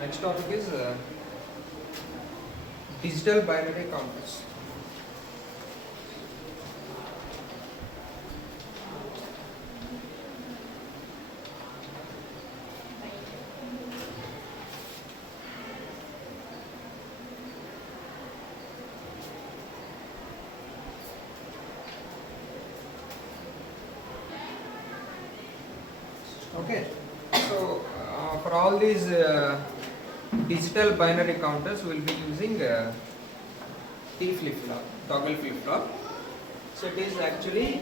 Next topic is digital binary counters. Okay, so for all these digital binary counters, we will be using T flip-flop, toggle flip-flop. So it is actually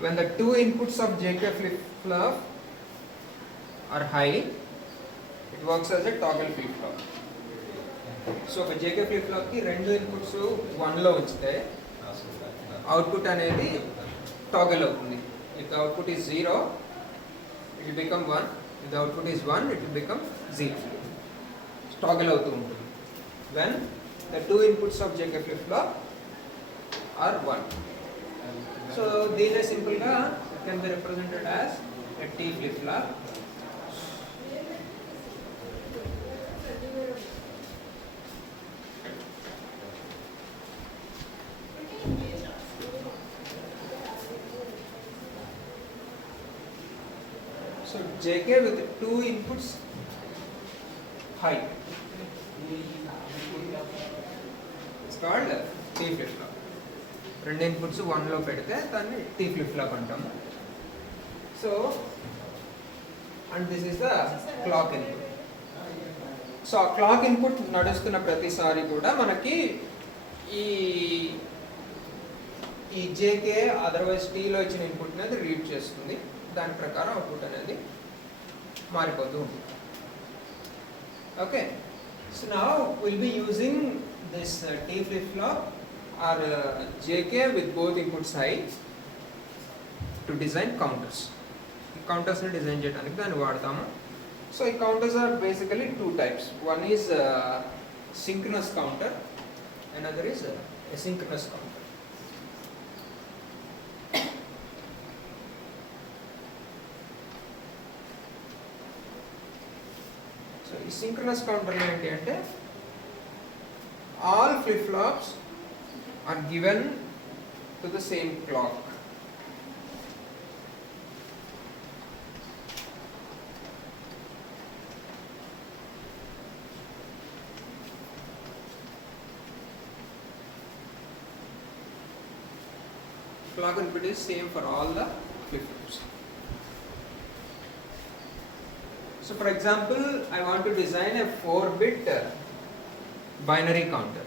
when the two inputs of JK flip-flop are high, it works as a toggle flip-flop. So ఒక JK flip ఫ్లాప్కి రెండు inputs 1లో ఉంచితే output అనేది toggle అవుతుంది. If the output is 0 it will become 1, if the output is 1 it will become 0. Toggle అవుతూ ఉంటుంది when the two inputs of JK flip flop are 1. So దీన్ని సింపుల్గా can be represented as a T flip flop. So JK with two inputs high. It's called T flip flop. రెండు inputs 1లో పెడితే దాన్ని T flip flop అంటాము. So and this is the clock input. So ఆ clock input నడుస్తున్న ప్రతిసారి కూడా మనకి ఈ ఈ జేకే అదర్వైజ్ టీలో ఇచ్చిన ఇన్పుట్ అనేది రీడ్ చేస్తుంది. దాని ప్రకారం అవుట్పుట్ అనేది మారిపోతూ ఉంటుంది. Okay, so now will be using this T flip flop or JK with both inputs high to design counters. ఈ కౌంటర్స్ని డిజైన్ చేయడానికి దాన్ని వాడతాము. సో ఈ counters are basically two types. One is synchronous counter, another is asynchronous counter. So ఈ synchronous counter ఏంటి అంటే all flip flops are given to the same clock. Clock input is same for all the flip flops. So for example, I want to design a 4-bit binary counter.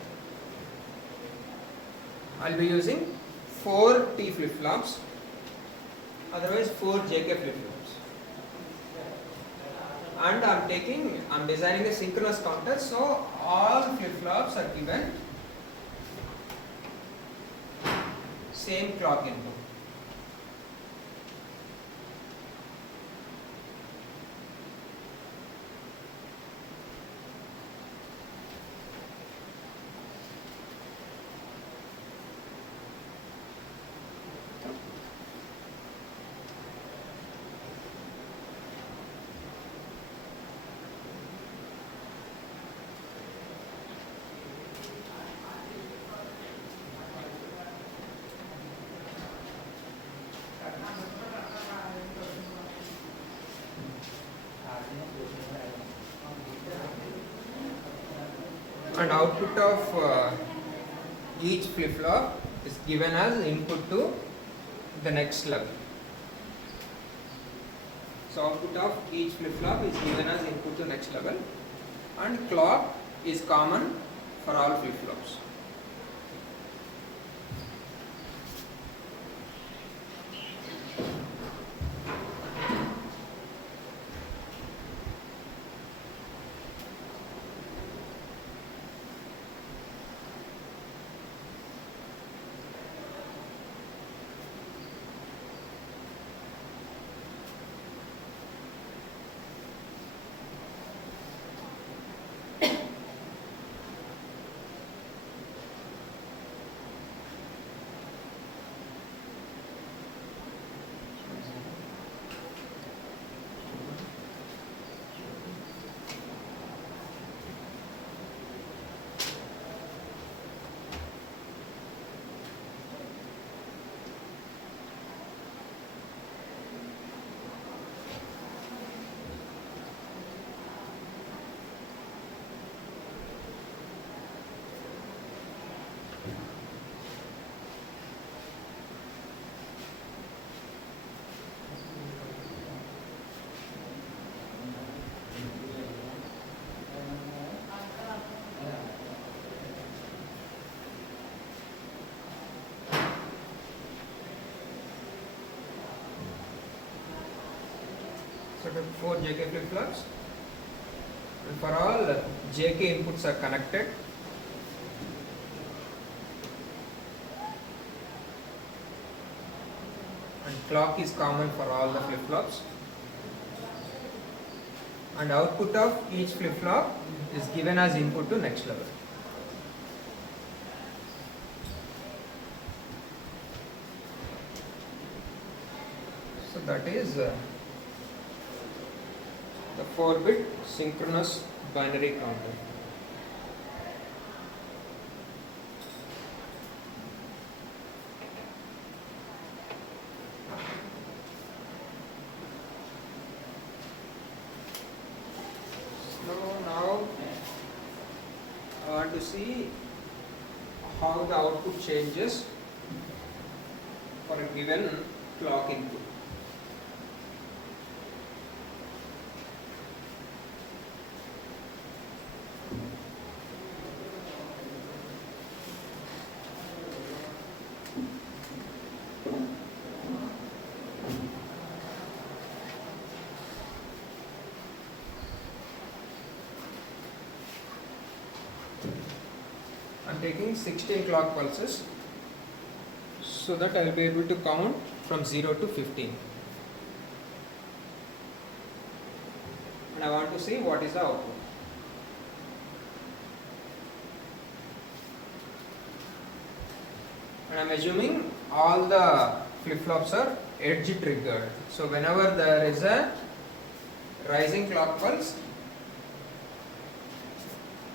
I'll be using 4 T flip flops, otherwise 4 JK flip flops. And I'm designing a synchronous counter, so all flip flops are given same clock input. And output of each flip flop is given as input to the next level. So output of each flip flop is given as input to next level, and clock is common for all flip flops. 4 JK flip-flops, and for all JK inputs are connected, and clock is common for all the flip-flops, and output of each flip-flop is given as input to next level. So that is the 4-bit synchronous binary counter. So now I want to see how the output changes for a given clock input. I am taking 16 clock pulses so that I will be able to count from 0 to 15. And I want to see what is the output. And I am assuming all the flip-flops are edge triggered. So whenever there is a rising clock pulse,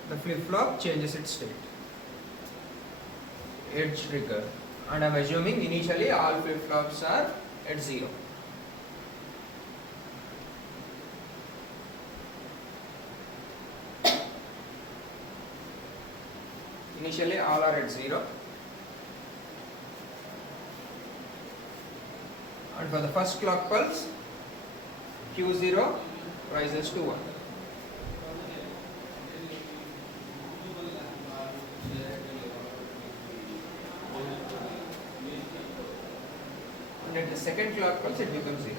the flip-flop changes its state. Edge trigger, and I am assuming initially all flip-flops are at 0. Initially all are at 0, and for the first clock pulse Q0 rises to 1. And at the second clock pulse it becomes 0.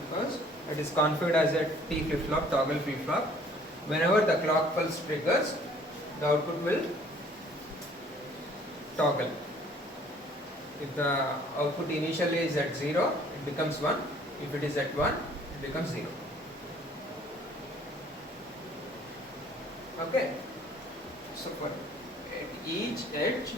Because it is configured as a T flip-flop, toggle flip-flop. Whenever the clock pulse triggers, the output will toggle. If the output initially is at 0, it becomes 1. If it is at 1, it becomes 0. Okay. So for at each edge,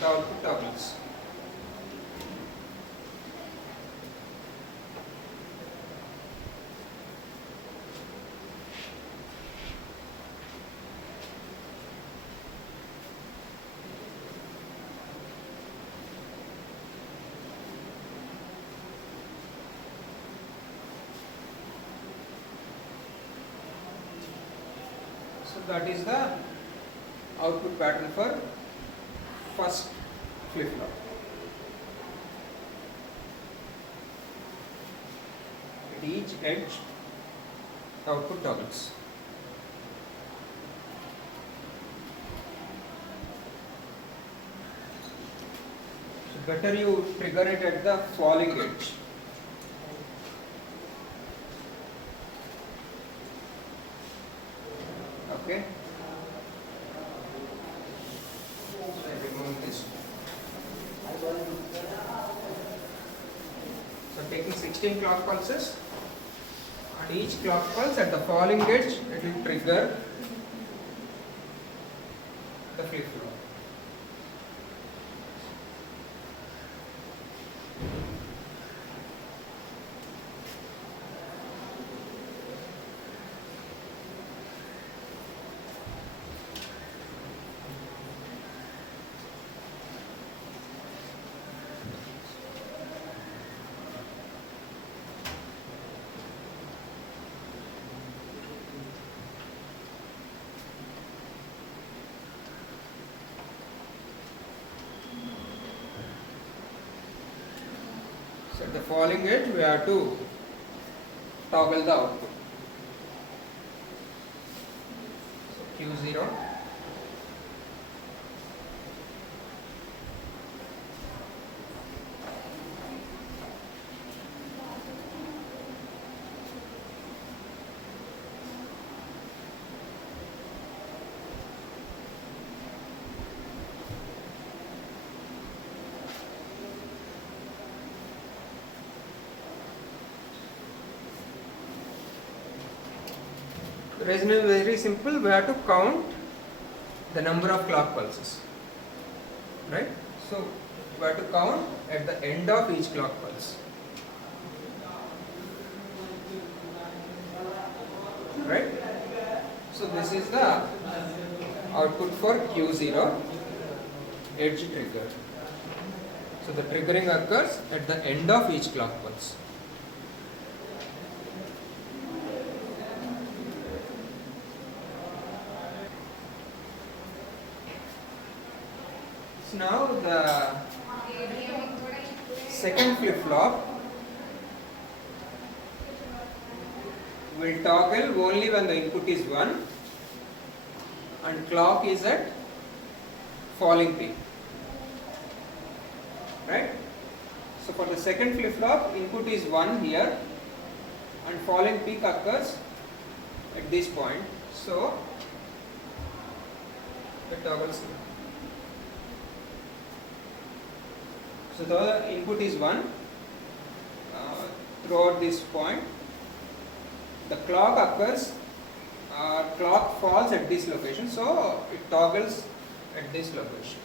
the output toggles. So that is the output pattern for first flip-flop. At each edge, output toggles. So better you trigger it at the falling edge. Okay. So I remove this. So taking 16 clock pulses, and each clock pulse at the falling edge it will trigger the flip-flop. So at the falling edge we have to toggle the output. So Q0. The reason is very simple. We have to count the number of clock pulses, right? So we have to count at the end of each clock pulse, right? So this is the output for Q0 edge trigger. So the triggering occurs at the end of each clock pulse. So now the second flip-flop will toggle only when the input is 1 and clock is at falling peak, right? So for the second flip-flop, input is 1 here and falling peak occurs at this point. So the toggles. So the input is 1 throughout this point. The clock occurs, clock falls at this location, so it toggles at this location.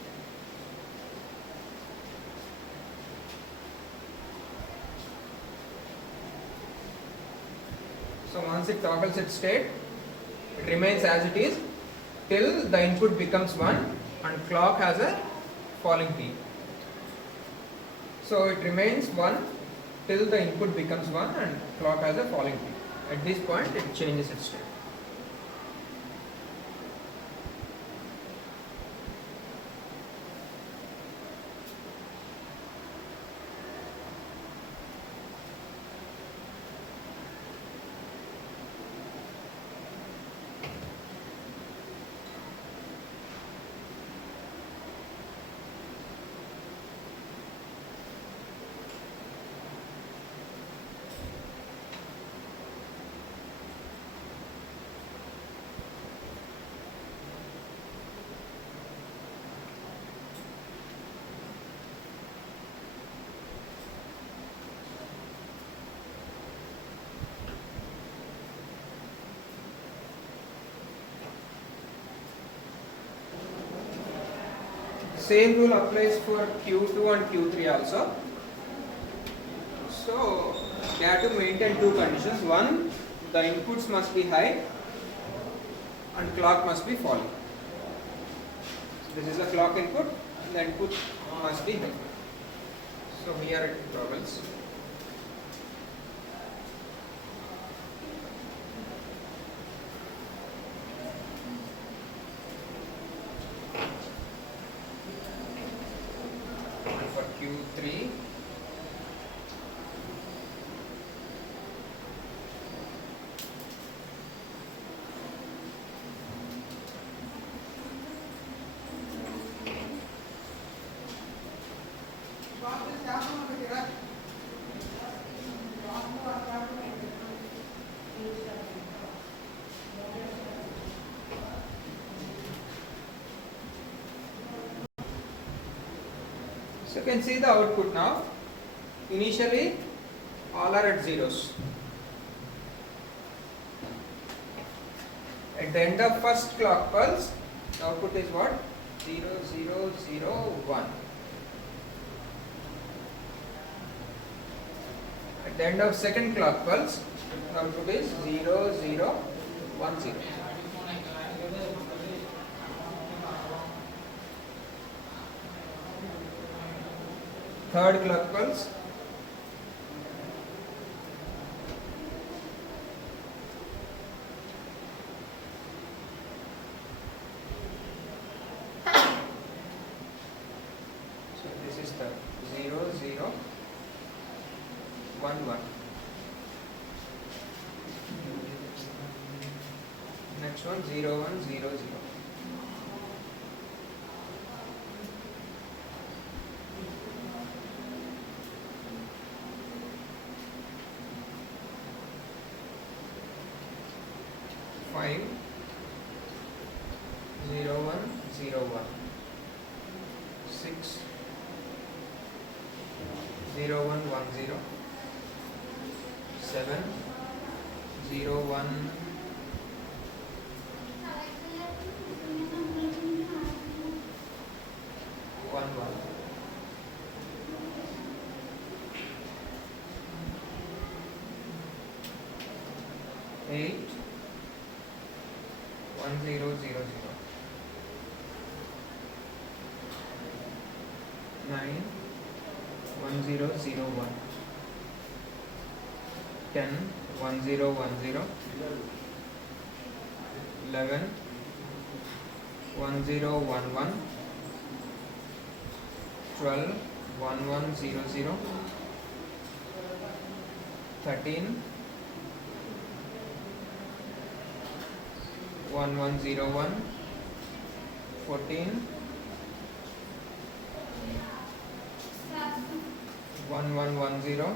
So once it toggles its state, it remains as it is till the input becomes 1 and clock has a falling peak. So it remains 1 till the input becomes 1 and clock has a falling peak. At this point it changes its state. Same rule applies for Q2 and Q3 also. So they have to maintain two conditions. One, the inputs must be high and clock must be falling. So this is the clock input, the input must be high. So here it toggles. For Q3, so you can see the output now. Initially all are at zeros. At the end of first clock pulse, the output is what? 0, 0, 0, 1. At the end of second clock pulse, the output is 0, 0, 1, 0. Third clock pulse, so this is the 0, 0, 1 1. Next one 0 1 0 0. Five 0 1 0 1. 6 0 1 1 0. 7 0 1 1 1. 8 1 0 0 0. 9 1 0 0 1. 10 1 0 1 0. 11 1 0 1 1. 12 1 1 0 0. 13 1 1 0 1. 14 1 1 1 0.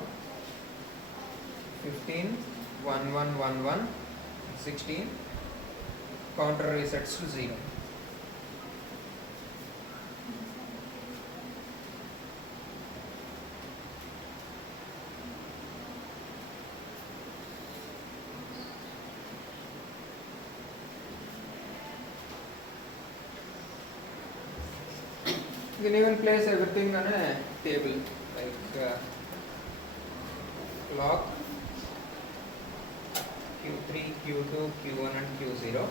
15 1 1 1 1. 16 counter resets to 0. You can even place everything on a table like clock Q3, Q2, Q1 and Q0.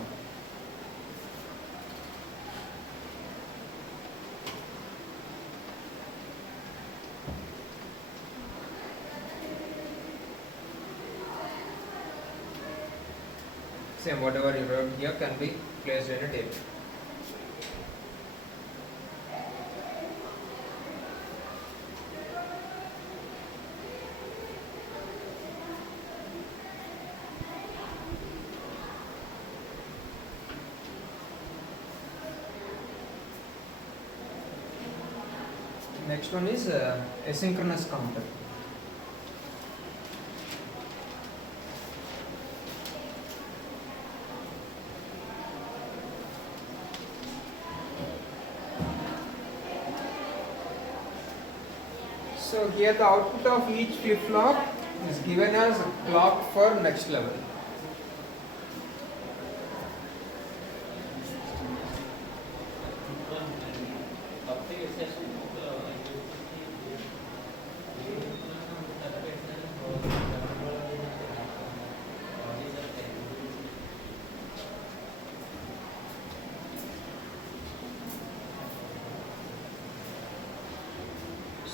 Same, whatever you wrote here can be placed in a table. Next one is asynchronous counter. So here the output of each flip-flop is given as a clock for next level.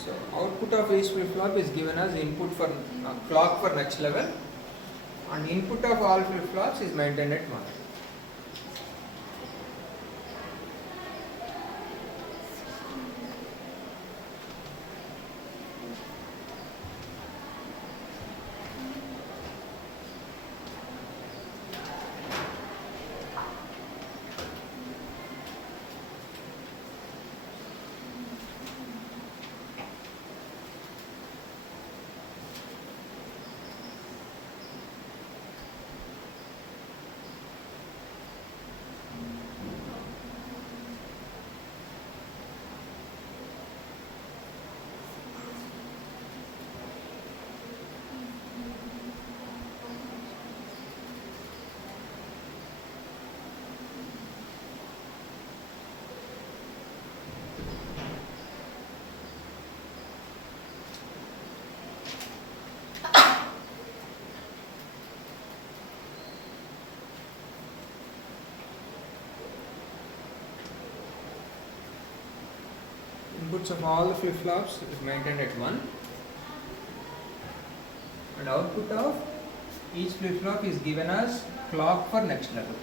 So output of each flip-flop is given as input for clock for next level, and input of all flip-flops is maintained at 1. Inputs of all the flip-flops is maintained at 1, and output of each flip-flop is given as clock for next level.